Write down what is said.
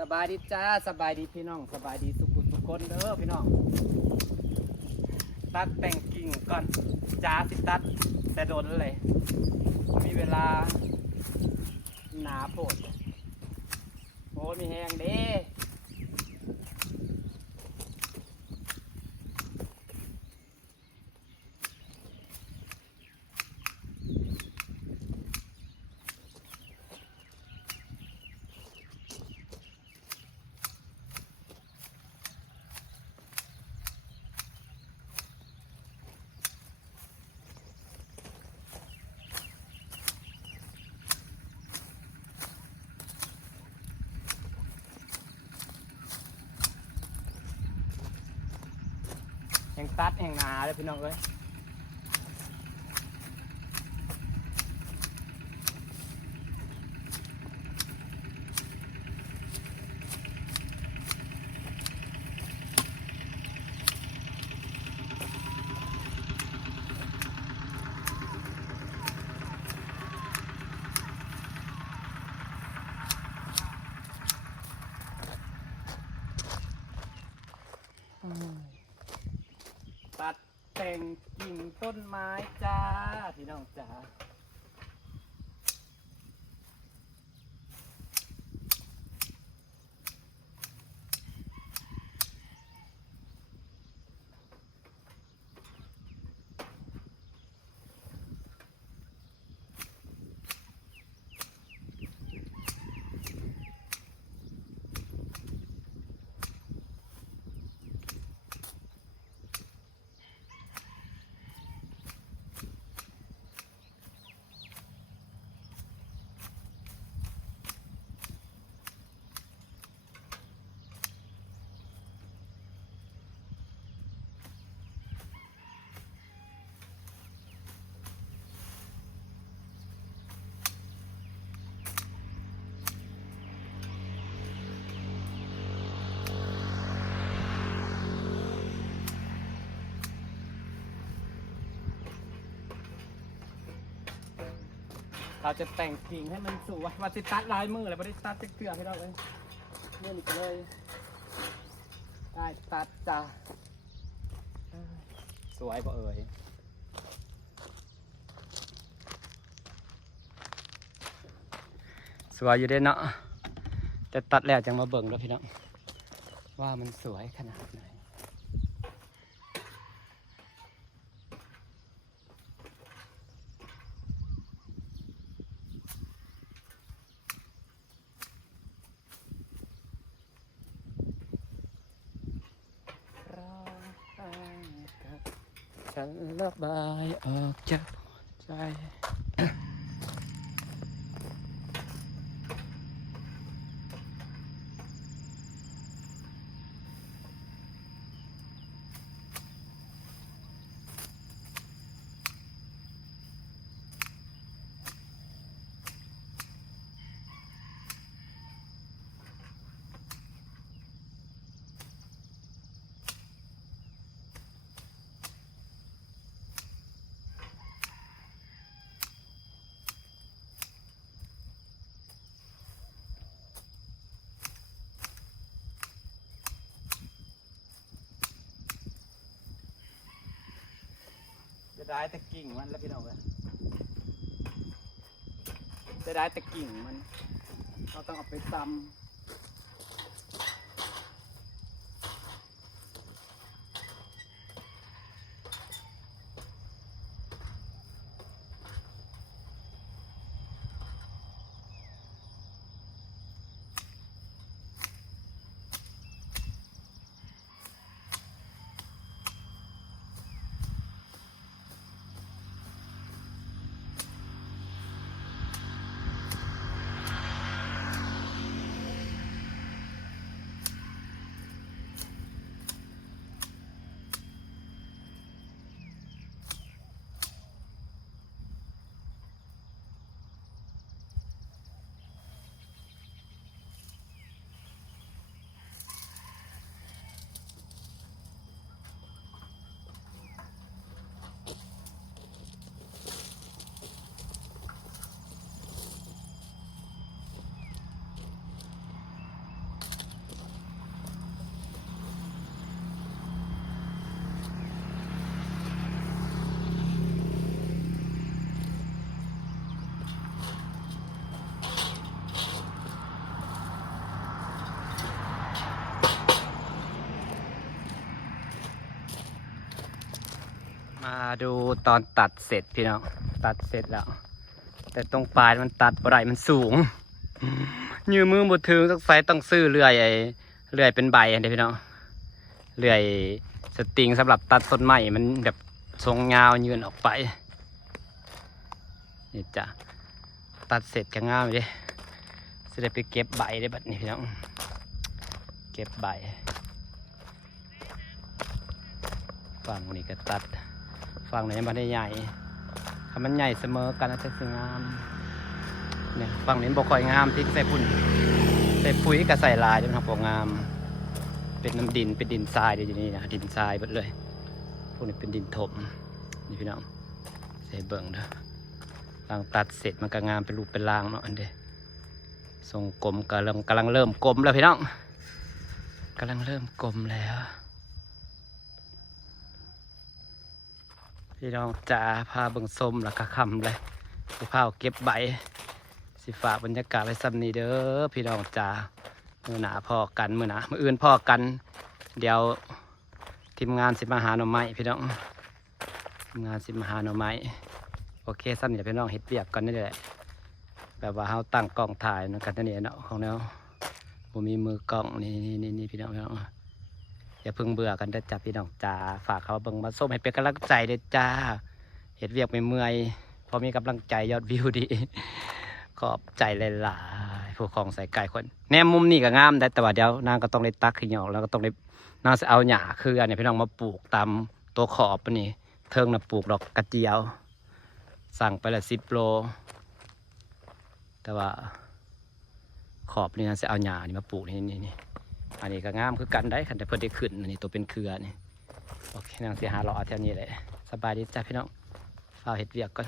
สบายดีจ้าสบายดีพี่น้องสบายดีสุขุทุกคนเด้อพี่น้องตัดแต่งกิ่งก่อนจ้าสิตัดแต่โดนเลยมีเวลาหนาโพดโอ้มีแหงเด้แห่งตัดแห่งหนาเลยพี่น้องเอ้ยตัดแต่งกิ่งต้นไม้จ้าพี่น้องจ้าเราจะแต่งกิ่งให้มันสวยว่าจะตัดลายมืออะไรไม่ได้ตัดจะเกลือให้เราเลยเนี่ยนี่ก็เลยได้ตัดจ้าสวยบ่เอ่ยสวยอยู่เด้เนาะแต่ตัดแล้วจังมาเบิ่งแล้วพี่น้องว่ามันสวยขนาดไหนฉันระบายออกจากใจ จะได้แต่กิ่งมันแล้วพี่น้องเลยจะได้แต่กิ่งมันเราต้องเอาไปตำ ดูตอนตัดเสร็จพี่น้องตัดเสร็จแล้วแต่ตรงปลายมันตัดบ่ได้มันสูงยืมมือบ่ถึงต้องซื้อเลื่อยเป็นใบอันเดียวพี่น้องเลื่อยสตริงสำหรับตัดต้นไม้มันแบบทรงยาวยืนออกไปนี่จ้ะตัดเสร็จก็งามเลยจะได้ไปเก็บใบได้บัดนี้พี่น้องเก็บใบฝั่งนี้ก็ตัดฝั่งไหนมันได้ใหญ่ถ้ามันใหญ่เสมอกันจะสวยงามเนี่ยฝั่งนี้บ่ค่อยงามที่ใส่ปุ๋ยก็ใส่ลายด้วยครับบ่งามเป็นน้ำดินเป็นดินทรายเดี๋ยวนี้นะดินทรายหมดเลยพวกนี้เป็นดินถมนี่พี่น้องใส่เบิ่งเด้อหลังตัดเสร็จมันก็งามเป็นรูปเป็นร่างเนาะอันเด้ทรงกลมกำลังเริ่มกลมแล้วพี่น้องกำลังเริ่มกลมแล้วพี่น้องจ๋าพาเบิ่งส้มแล้วก็คำเลยสิพาเก็บใบสิฝากบรรยากาศไว้ซ้ำนี้เด้อพี่น้องจ๋ามือหนาพอกันมืออื่นพอกันเดี๋ยวทีมงานสิมาหาหน่อไม้พี่น้องทีมงานสิมาหาหน่อไม้โอเคซ้ำนี้พี่น้องเฮ็ดเปียกกันนี่แหละแบบว่าเฮาตั้งกล้องถ่ายนะกันนี่เนาะของแนวผมมีมือกล้องนี่พี่น้องอย่าเพิ่งเบื่อกันเด้อจ้าพี่น้องจ้าฝากเขาเบิ่งมาส้มให้เป็นกำลังใจเด้อจ้าเฮ็ดเวียกไม่เมื่อยพอมีกำลังใจยอดวิวดีขอบใจหลายๆผู้ของใส่ไก่คนแนมมุมนี่ก็งามได้แต่ว่าเดี๋ยวนางก็ต้องได้ตักขึ้นหยอกแล้วก็ต้องได้นางจะเอาหญ้าคืออันนี้พี่น้องมาปลูกตามตัวขอบนี่เทิงน่ะปลูกดอกกระเจียวสั่งไปละ10 โลแต่ว่าขอบนี่นางจะเอาหญ้านี่มาปลูกนี่อันนี้ก็งามคือกันได้คันแต่เพิ่นได้ขึ้นอันนี้ตัวเป็นเครือนี่โอเคนางสิหาเลาะแถวนี้แหละสบายดีจ้าพี่น้องฝ้าเฮ็ดเวียกก่อน